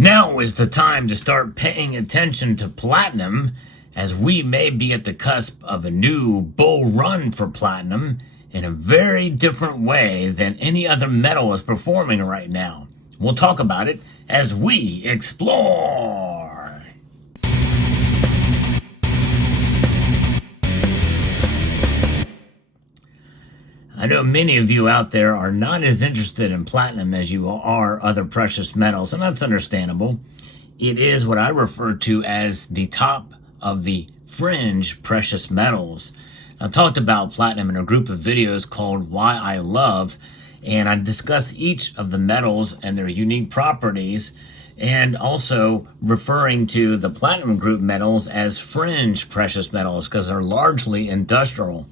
Now is the time to start paying attention to platinum, as we may be at the cusp of a new bull run for platinum in a very different way than any other metal is performing right now. We'll talk about it as we explore. I know many of you out there are not as interested in platinum as you are other precious metals, and that's understandable. It is what I refer to as the top of the fringe precious metals. I've talked about platinum in a group of videos called Why I Love, and I discuss each of the metals and their unique properties, and also referring to the platinum group metals as fringe precious metals because they're largely industrial.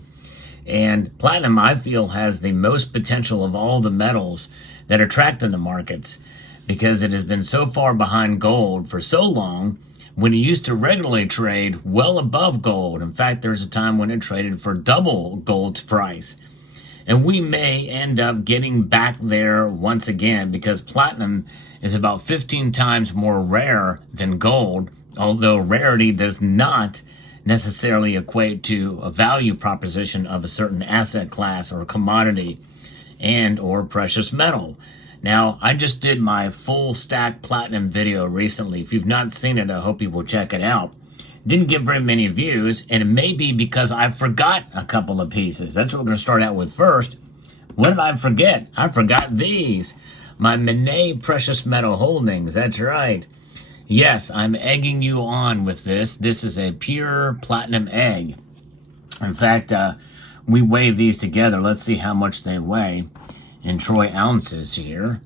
And platinum, I feel, has the most potential of all the metals that are tracked in the markets because it has been so far behind gold for so long when it used to regularly trade well above gold. In fact, there's a time when it traded for double gold's price. And we may end up getting back there once again because platinum is about 15 times more rare than gold, although rarity does not necessarily equate to a value proposition of a certain asset class or commodity and or precious metal. Now, I just did my full stack platinum video recently. If you've not seen it, I hope you will check it out. Didn't get very many views, and it may be because I forgot a couple of pieces. That's what we're going to start out with first. What did I forget? I forgot these. My Monet precious metal holdings. That's right. Yes, I'm egging you on with this. This is a pure platinum egg. In fact, we weigh these together. Let's see how much they weigh in troy ounces here.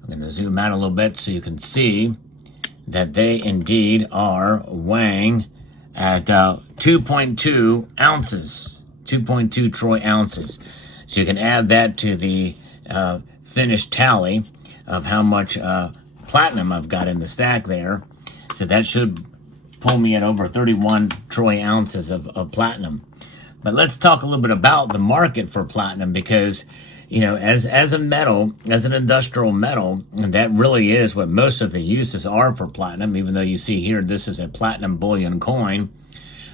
I'm going to zoom out a little bit so you can see that they indeed are weighing at 2.2 ounces, 2.2 troy ounces. So you can add that to the finished tally of how much platinum I've got in the stack there. So that should pull me at over 31 troy ounces of platinum. But let's talk a little bit about the market for platinum because, you know, as a metal, as an industrial metal, and that really is what most of the uses are for platinum, even though you see here this is a platinum bullion coin.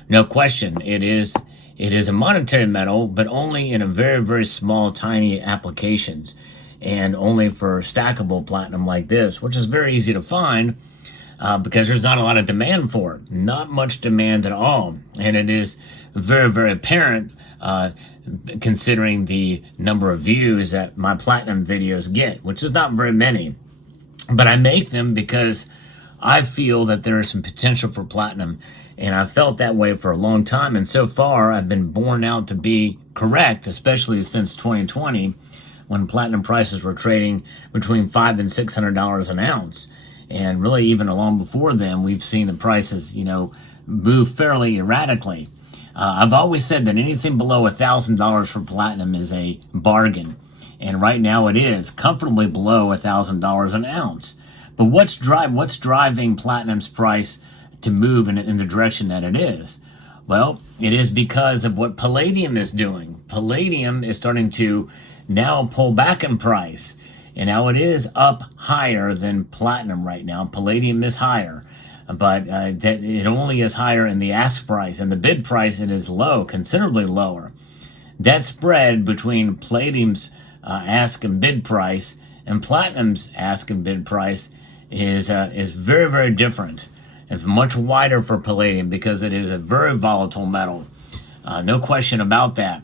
No question, it is a monetary metal, but only in a very, very small, tiny applications. And only for stackable platinum like this, which is very easy to find because there's not a lot of demand for it. Not much demand at all. And it is very, very apparent considering the number of views that my platinum videos get, which is not very many. But I make them because I feel that there is some potential for platinum. And I've felt that way for a long time. And so far, I've been borne out to be correct, especially since 2020. When platinum prices were trading between $500 and $600 an ounce. And really even long before then, we've seen the prices, move fairly erratically. I've always said that anything below $1,000 for platinum is a bargain. And right now it is comfortably below $1,000 an ounce. But what's driving platinum's price to move in the direction that it is? Well, it is because of what palladium is doing. Palladium is starting to now pull back in price. And now it is up higher than platinum right now. Palladium is higher, but it only is higher in the ask price. And the bid price, it is low, considerably lower. That spread between palladium's ask and bid price and platinum's ask and bid price is very, very different. It's much wider for palladium because it is a very volatile metal. No question about that.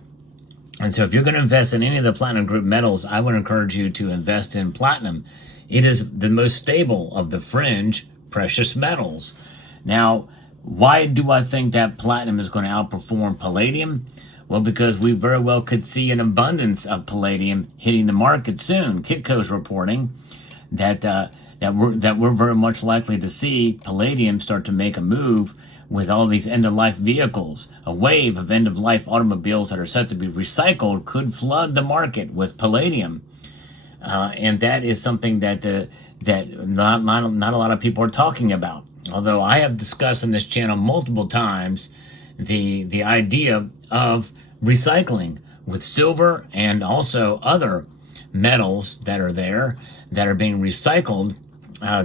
And so if you're going to invest in any of the platinum group metals, I would encourage you to invest in platinum. It is the most stable of the fringe precious metals. Now, why do I think that platinum is going to outperform palladium? Well, because we very well could see an abundance of palladium hitting the market soon. Kitco's reporting that we're very much likely to see palladium start to make a move with all these end-of-life vehicles. A wave of end-of-life automobiles that are set to be recycled could flood the market with palladium. And that is something that not a lot of people are talking about. Although I have discussed on this channel multiple times the idea of recycling with silver and also other metals that are there that are being recycled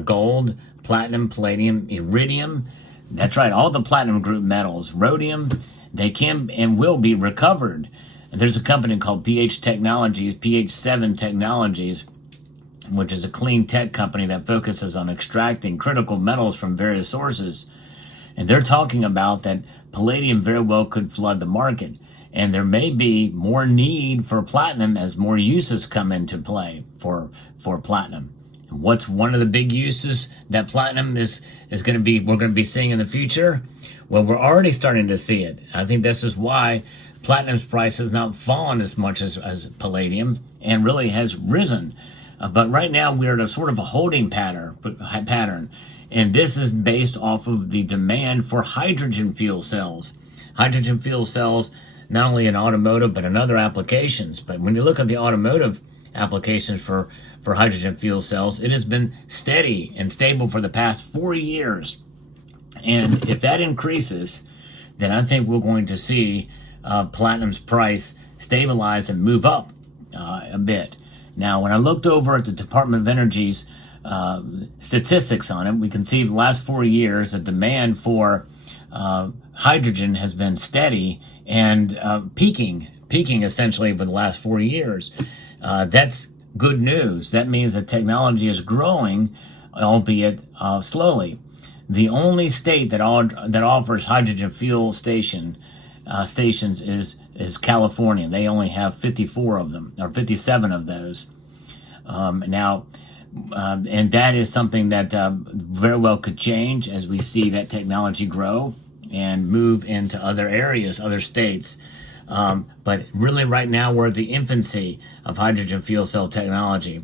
gold, platinum, palladium, iridium. That's right, all the platinum group metals, rhodium, they can and will be recovered. And there's a company called pH7 Technologies, which is a clean tech company that focuses on extracting critical metals from various sources. And they're talking about that palladium very well could flood the market. And there may be more need for platinum as more uses come into play for platinum. And what's one of the big uses that platinum is going to be, we're going to be seeing in the future? Well, we're already starting to see it. I think this is why platinum's price has not fallen as much as palladium and really has risen. But right now we're at a sort of a holding pattern. And this is based off of the demand for hydrogen fuel cells. Hydrogen fuel cells, not only in automotive, but in other applications. But when you look at the automotive applications for hydrogen fuel cells, it has been steady and stable for the past 4 years. And if that increases, then I think we're going to see platinum's price stabilize and move up a bit. Now, when I looked over at the Department of Energy's statistics on it, we can see the last 4 years, the demand for hydrogen has been steady and peaking essentially for the last 4 years. That's good news. That means that technology is growing, albeit slowly. The only state that offers hydrogen fuel stations is California. They only have 54 of them, or 57 of those. And that is something that very well could change as we see that technology grow and move into other areas, other states. But really right now we're at the infancy of hydrogen fuel cell technology.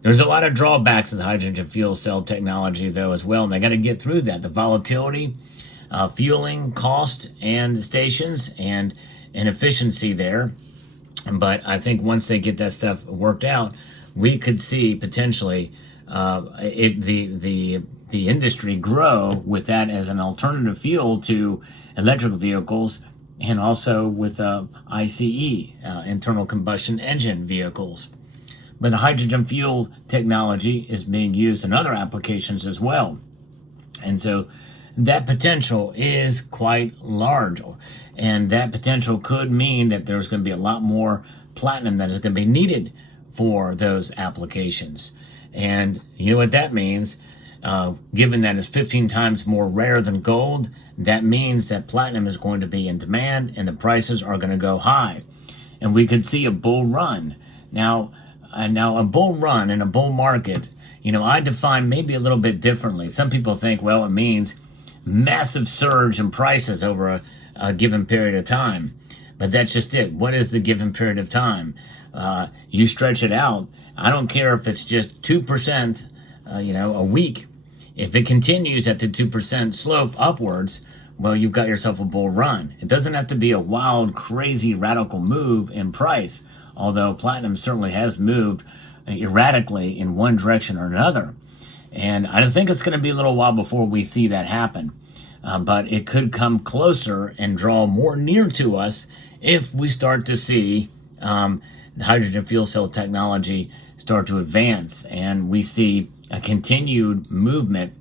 There's a lot of drawbacks to hydrogen fuel cell technology though as well, and they got to get through that. The volatility, fueling cost and stations and efficiency there. But I think once they get that stuff worked out, we could see potentially the industry grow with that as an alternative fuel to electric vehicles, and also with ICE, internal combustion engine vehicles. But the hydrogen fuel technology is being used in other applications as well. And so that potential is quite large. And that potential could mean that there's going to be a lot more platinum that is going to be needed for those applications. And you know what that means? Given that it's 15 times more rare than gold, that means that platinum is going to be in demand and the prices are going to go high. And we could see a bull run. Now a bull run in a bull market, I define maybe a little bit differently. Some people think, well, it means massive surge in prices over a given period of time. But that's just it. What is the given period of time? You stretch it out. I don't care if it's just 2%, a week. If it continues at the 2% slope upwards, well, you've got yourself a bull run. It doesn't have to be a wild, crazy, radical move in price, although platinum certainly has moved erratically in one direction or another. And I think it's going to be a little while before we see that happen. But it could come closer and draw more near to us if we start to see the hydrogen fuel cell technology start to advance and we see a continued movement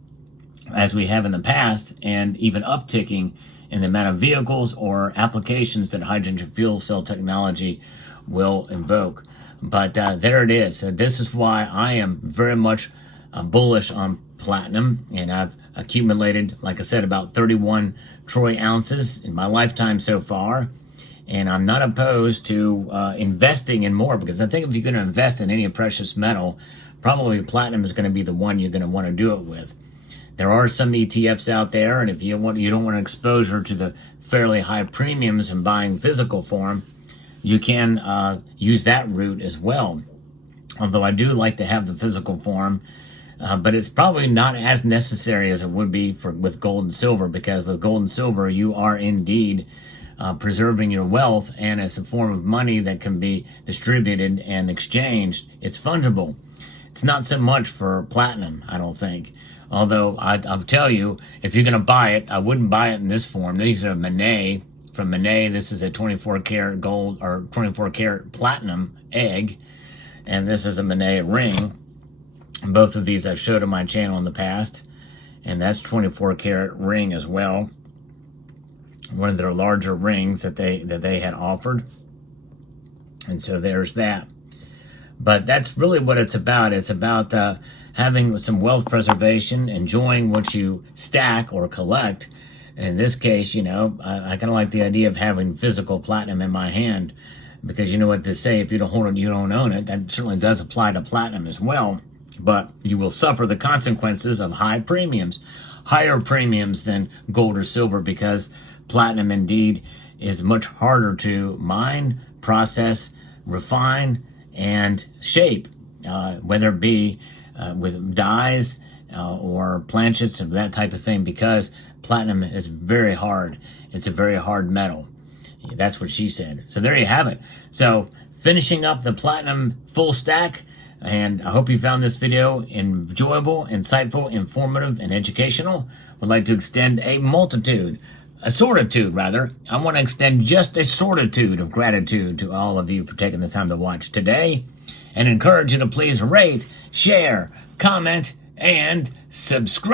as we have in the past, and even upticking in the amount of vehicles or applications that hydrogen fuel cell technology will invoke. But there it is. This is why I am very much bullish on platinum, and I've accumulated, like I said, about 31 troy ounces in my lifetime so far. And I'm not opposed to investing in more, because I think if you're going to invest in any precious metal, probably platinum is going to be the one you're going to want to do it with. There are some ETFs out there, and if you don't want exposure to the fairly high premiums in buying physical form, you can use that route as well. Although I do like to have the physical form, but it's probably not as necessary as it would be with gold and silver, because with gold and silver, you are indeed preserving your wealth, and it's a form of money that can be distributed and exchanged. It's fungible. It's not so much for platinum, I don't think. Although I'll tell you, if you're going to buy it, I wouldn't buy it in this form. These are Monet. From Monet, this is a 24 karat gold or 24 karat platinum egg, and this is a Monet ring. Both of these I've showed on my channel in the past, and that's 24 karat ring as well. One of their larger rings that they had offered. And so there's that. But that's really what it's about. It's about having some wealth preservation, enjoying what you stack or collect. In this case, you know, I kind of like the idea of having physical platinum in my hand, because you know what they say, if you don't hold it, you don't own it. That certainly does apply to platinum as well. But you will suffer the consequences of high premiums, higher premiums than gold or silver, because platinum indeed is much harder to mine, process, refine, and shape, whether it be with dyes or planchets and that type of thing, because platinum is very hard. It's a very hard metal. That's what she said. So there you have it. So finishing up the platinum full stack, and I hope you found this video enjoyable, insightful, informative, and educational. Would like to extend a sortitude rather. I want to extend just a sortitude of gratitude to all of you for taking the time to watch today, and encourage you to please rate, share, comment, and subscribe.